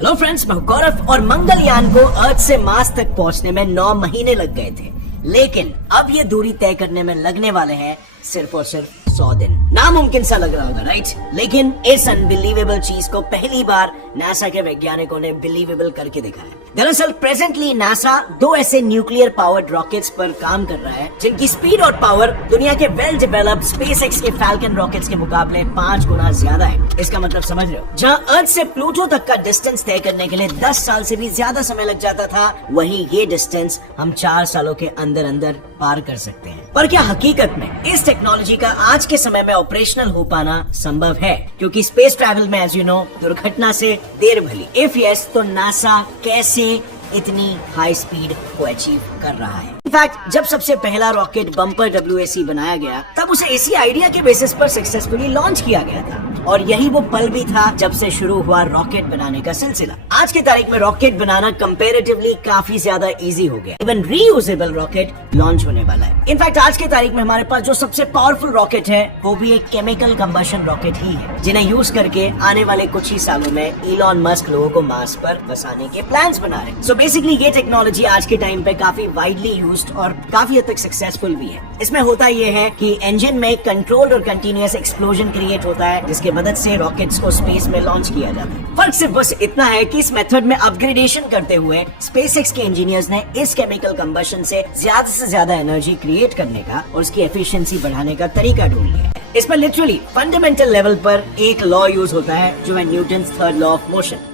Hello friends, मैं गौरव। और मंगलयान को अर्थ से मार्स तक पहुंचने में 9 महीने लग गए थे, लेकिन अब ये दूरी तय करने में लगने वाले हैं सिर्फ और सिर्फ 100 दिन। नामुमकिन सा लग रहा होगा, राइट? लेकिन इस अनबिलीवेबल चीज को पहली बार नासा के वैज्ञानिकों ने बिलीवेबल करके दिखाया। दरअसल प्रेजेंटली नासा 2 ऐसे न्यूक्लियर पावर्ड रॉकेट्स पर काम कर रहा है जिनकी स्पीड और पावर दुनिया के वेल डेवलप्ड स्पेसएक्स के फैल्कन रॉकेट्स के मुकाबले 5 गुना ज्यादा है। इसका मतलब समझ रहे हो? जहां अर्थ से प्लूटो तक का डिस्टेंस तय करने के लिए 10 साल से भी ज्यादा समय लग जाता था, वहीं ये डिस्टेंस हम 4 सालों के अंदर अंदर पार कर सकते हैं। पर क्या हकीकत में इस टेक्नोलॉजी का आज के समय में ऑपरेशनल हो पाना संभव है? क्योंकि स्पेस ट्रैवल में एज यू नो दुर्घटना से देर भली। इफ यस, तो नासा कैसे इतनी हाई स्पीड को अचीव कर रहा है? इनफैक्ट जब सबसे पहला रॉकेट बम्पर WAC बनाया गया, तब उसे इसी आइडिया के बेसिस पर सक्सेसफुली लॉन्च किया गया था, और यही वो पल भी था जब से शुरू हुआ रॉकेट बनाने का सिलसिला। आज की तारीख में रॉकेट बनाना कंपैरेटिवली काफी ज्यादा इजी हो गया। इवन रीयूजेबल रॉकेट लॉन्च होने वाला है। इनफैक्ट आज की तारीख में हमारे पास जो सबसे पावरफुल रॉकेट है वो भी एक केमिकल कंबशन रॉकेट ही है, जिन्हें यूज करके आने वाले कुछ ही सालों में इलॉन मस्क लोगों को मार्स पर बसाने के प्लान्स बना रहे हैं। सो बेसिकली ये टेक्नोलॉजी आज के टाइम पे काफी वाइडली यूज्ड और काफी हद तक सक्सेसफुल भी है। इसमें होता ये है कि इंजन में कंट्रोल्ड और कंटिन्यूअस एक्सप्लोजन क्रिएट होता है, जिसके मदद से रॉकेट्स को स्पेस में लॉन्च किया जाता है। फर्क सिर्फ बस इतना है कि इस मेथड में अपग्रेडेशन करते हुए स्पेसएक्स के इंजीनियर्स ने इस केमिकल कंबशन से ज्यादा एनर्जी क्रिएट करने का और उसकी एफिशिएंसी बढ़ाने का तरीका ढूंढ लिया है। इसमें लिटरली फंडामेंटल लेवल पर एक लॉ यूज होता है जो है Newton's third law of motion.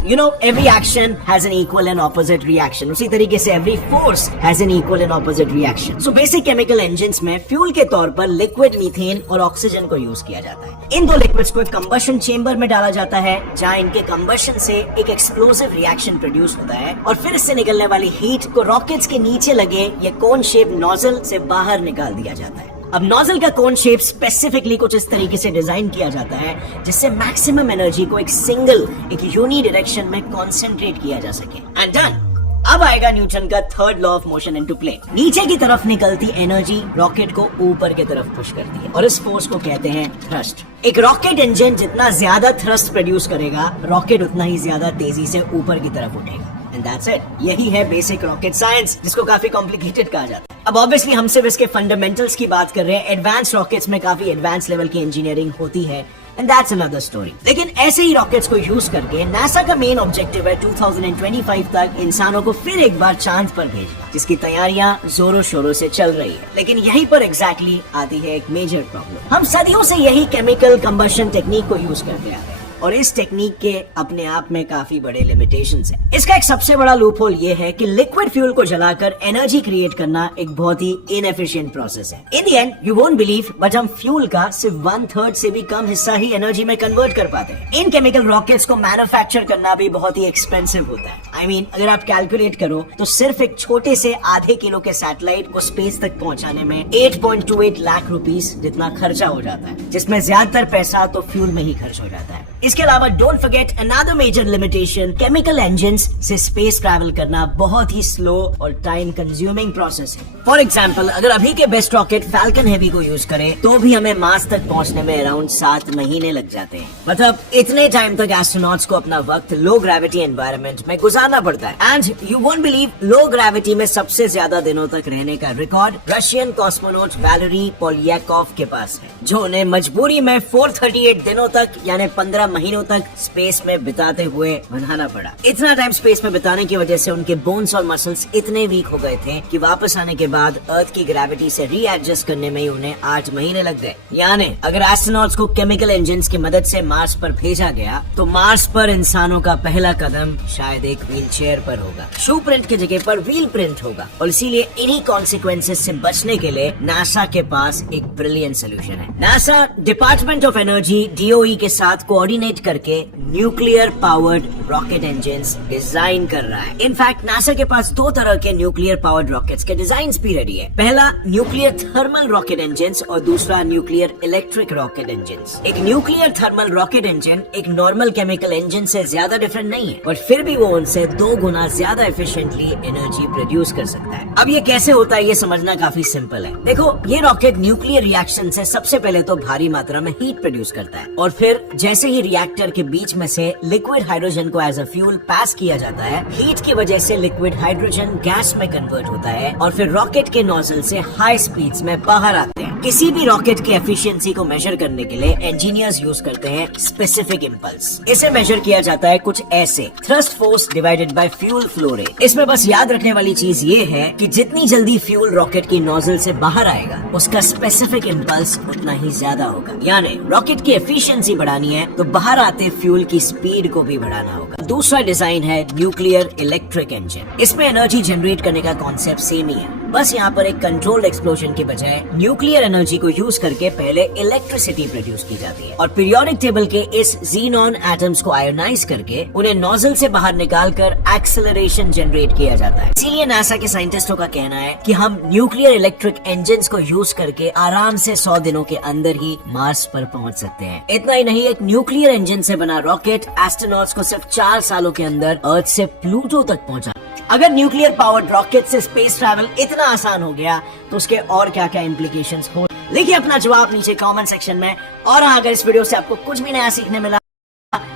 You know, every action has an equal and opposite reaction. उसी तरीके से every force has an equal and opposite reaction. So basic chemical engines में फ्यूल के तौर पर लिक्विड मीथेन और ऑक्सीजन को use किया जाता है। इन 2 लिक्विड्स को एक कंबशन चेंबर में डाला जाता है, जहाँ इनके कंबशन से एक एक्सप्लोसिव रिएक्शन प्रोड्यूस होता है, और फिर इससे निकलने वाली हीट को रॉकेट्स के नीचे लगे ये कोन शेप नोजल से बाहर निकाल दिया जाता है। अब नोजल का कोन शेप स्पेसिफिकली कुछ इस तरीके से डिजाइन किया जाता है जिससे मैक्सिमम एनर्जी को एक यूनी डायरेक्शन में कंसंट्रेट किया जा सके। And done. अब आएगा न्यूटन का third law of motion into play. नीचे की तरफ निकलती एनर्जी रॉकेट को ऊपर की तरफ पुश करती है, और इस फोर्स को कहते हैं थ्रस्ट। एक रॉकेट इंजन जितना ज्यादा थ्रस्ट प्रोड्यूस करेगा, रॉकेट उतना ही ज्यादा तेजी से ऊपर की तरफ उठेगा। And that's it. यही है बेसिक रॉकेट साइंस, जिसको काफी कॉम्प्लिकेटेड कहा जाता है। अब ऑब्वियसली हम सिर्फ इसके फंडामेंटल्स की बात कर रहे हैं। एडवांस रॉकेट्स में काफी एडवांस लेवल की इंजीनियरिंग होती है, एंड दैट्स अनदर स्टोरी। लेकिन ऐसे ही रॉकेट्स को यूज करके नासा का मेन ऑब्जेक्टिव है 2025 तक इंसानों को फिर एक बार चांद पर भेजना, जिसकी तैयारियां जोरों शोरों से चल रही है। लेकिन यहीं पर एग्जैक्टली आती है एक मेजर प्रॉब्लम। हम सदियों से यही केमिकल कंबशन टेक्निक को यूज करते आ रहे हैं, और इस टेक्निक के अपने आप में काफी बड़े लिमिटेशंस हैं। इसका एक सबसे बड़ा लूपहोल ये है कि लिक्विड फ्यूल को जलाकर एनर्जी क्रिएट करना एक बहुत ही इनएफिशिएंट प्रोसेस है। In the end you won't believe, but हम फ्यूल का सिर्फ 1/3 से भी कम हिस्सा ही एनर्जी में कन्वर्ट कर पाते हैं। इन केमिकल रॉकेट्स को मैन्युफैक्चर करना भी बहुत ही एक्सपेंसिव होता है। I mean, अगर आप कैलकुलेट करो तो सिर्फ एक छोटे से आधे किलो के सैटेलाइट को स्पेस तक पहुंचाने में 8.28 लाख रुपीस जितना खर्चा हो जाता है, जिसमें ज्यादातर पैसा तो फ्यूल में ही खर्च हो जाता है। इसके अलावा don't forget another major limitation, chemical engines से स्पेस ट्रैवल करना बहुत ही स्लो और टाइम कंज्यूमिंग प्रोसेस है। फॉर एग्जांपल, अगर अभी के बेस्ट रॉकेट फैल्कन हेवी को यूज करें तो भी हमें मार्स तक पहुंचने में अराउंड 7 महीने लग जाते हैं। मतलब इतने टाइम तक एस्ट्रोनॉट्स को अपना वक्त लो ग्रेविटी एनवायरनमेंट में गुजारना पड़ता है। And you won't believe, low gravity में सबसे ज्यादा दिनों तक रहने का रिकॉर्ड रशियन कॉस्मोनॉट वैलेरी पोलियाकोव के पास है, जो उन्हें मजबूरी में 438 दिनों तक यानी 15 महीनों तक स्पेस में बिताते हुए बनाना पड़ा। इतना टाइम स्पेस में बिताने की वजह से उनके बोन्स और मसल्स इतने वीक हो गए थे कि वापस आने के बाद अर्थ की ग्रेविटी से रीएडजस्ट करने में ही उन्हें 8 महीने लग गए। यानी अगर एस्ट्रोनॉट्स को केमिकल इंजन्स की मदद से मार्स पर भेजा गया तो मार्स पर इंसानों का पहला कदम शायद एक व्हीलचेयर पर होगा। शू प्रिंट की जगह पर व्हील प्रिंट होगा, और इसीलिए इन्हीं कॉन्सिक्वेंसेस से बचने के लिए नासा के पास एक ब्रिलियंट सोल्यूशन है। NASA department of energy DOE के साथ कोऑर्डिनेट करके nuclear powered rocket engines design कर रहा है। इनफैक्ट नासा के पास 2 तरह के न्यूक्लियर पावर्ड रॉकेट्स के डिजाइन भी रेडी है। पहला न्यूक्लियर थर्मल रॉकेट इंजन्स और दूसरा न्यूक्लियर इलेक्ट्रिक रॉकेट इंजन्स। एक न्यूक्लियर थर्मल रॉकेट इंजन एक नॉर्मल केमिकल इंजन से ज्यादा डिफरेंट नहीं है, और फिर भी वो उनसे 2 गुना ज्यादा एफिशिएंटली एनर्जी प्रोड्यूस कर सकता है। अब ये कैसे होता है ये समझना काफी सिंपल है। देखो, ये रॉकेट न्यूक्लियर रिएक्शन से सबसे पहले तो भारी मात्रा में हीट प्रोड्यूस करता है, और फिर जैसे ही रिएक्टर के बीच में से लिक्विड हाइड्रोजन को एज अ फ्यूल पास किया जाता है। हीट की वजह से लिक्विड हाइड्रोजन गैस में कन्वर्ट होता है और फिर रॉकेट के नोजल से हाई स्पीड्स में बाहर आते हैं। किसी भी रॉकेट की एफिशिएंसी को मेजर करने के लिए इंजीनियर्स यूज करते हैं स्पेसिफिक इंपल्स। इसे मेजर किया जाता है कुछ ऐसे, thrust force divided by fuel flow rate. इसमें बस याद रखने वाली चीज ये है कि जितनी जल्दी फ्यूल रॉकेट की नोजल से बाहर आएगा उसका स्पेसिफिक इंपल्स उतना ही ज्यादा होगा। यानी रॉकेट की एफिशिएंसी बढ़ानी है तो बाहर आते फ्यूल की स्पीड को भी बढ़ाना होगा। दूसरा डिजाइन है न्यूक्लियर इलेक्ट्रिक इंजन। इसमें एनर्जी जनरेट करने का कॉन्सेप्ट सेम ही है, बस यहाँ पर एक कंट्रोल्ड एक्सप्लोजन के बजाय न्यूक्लियर एनर्जी को यूज करके पहले इलेक्ट्रिसिटी प्रोड्यूस की जाती है और पीरियोडिक टेबल के इस ज़ीनॉन एटम्स को आयोनाइज करके उन्हें नोजल से बाहर निकालकर एक्सेलरेशन जनरेट किया जाता है। इसीलिए नासा के साइंटिस्टों का कहना है कि हम न्यूक्लियर इलेक्ट्रिक इंजन्स को यूज करके आराम से 100 दिनों के अंदर ही मार्स पर पहुंच सकते हैं। इतना ही नहीं, एक न्यूक्लियर इंजन से बना रॉकेट एस्ट्रोनॉट्स को सिर्फ 4 सालों के अंदर अर्थ से प्लूटो तक पहुंचा। अगर न्यूक्लियर पावर्ड रॉकेट से स्पेस ट्रैवल इतना आसान हो गया तो उसके और क्या क्या इम्प्लीकेशंस हो। लिखिए अपना जवाब नीचे कमेंट सेक्शन में। और अगर इस वीडियो से आपको कुछ भी नया सीखने मिला,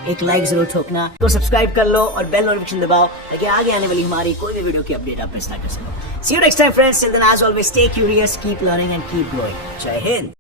एक लाइक जरूर ठोकना, तो सब्सक्राइब कर लो और बेल नोटिफिकेशन दबाओ ताकि आगे आने वाली हमारी कोई भी वीडियो की अपडेट आप मिस ना कर सको। See you next time friends, till then as always stay curious, keep learning and keep growing. जय हिंद।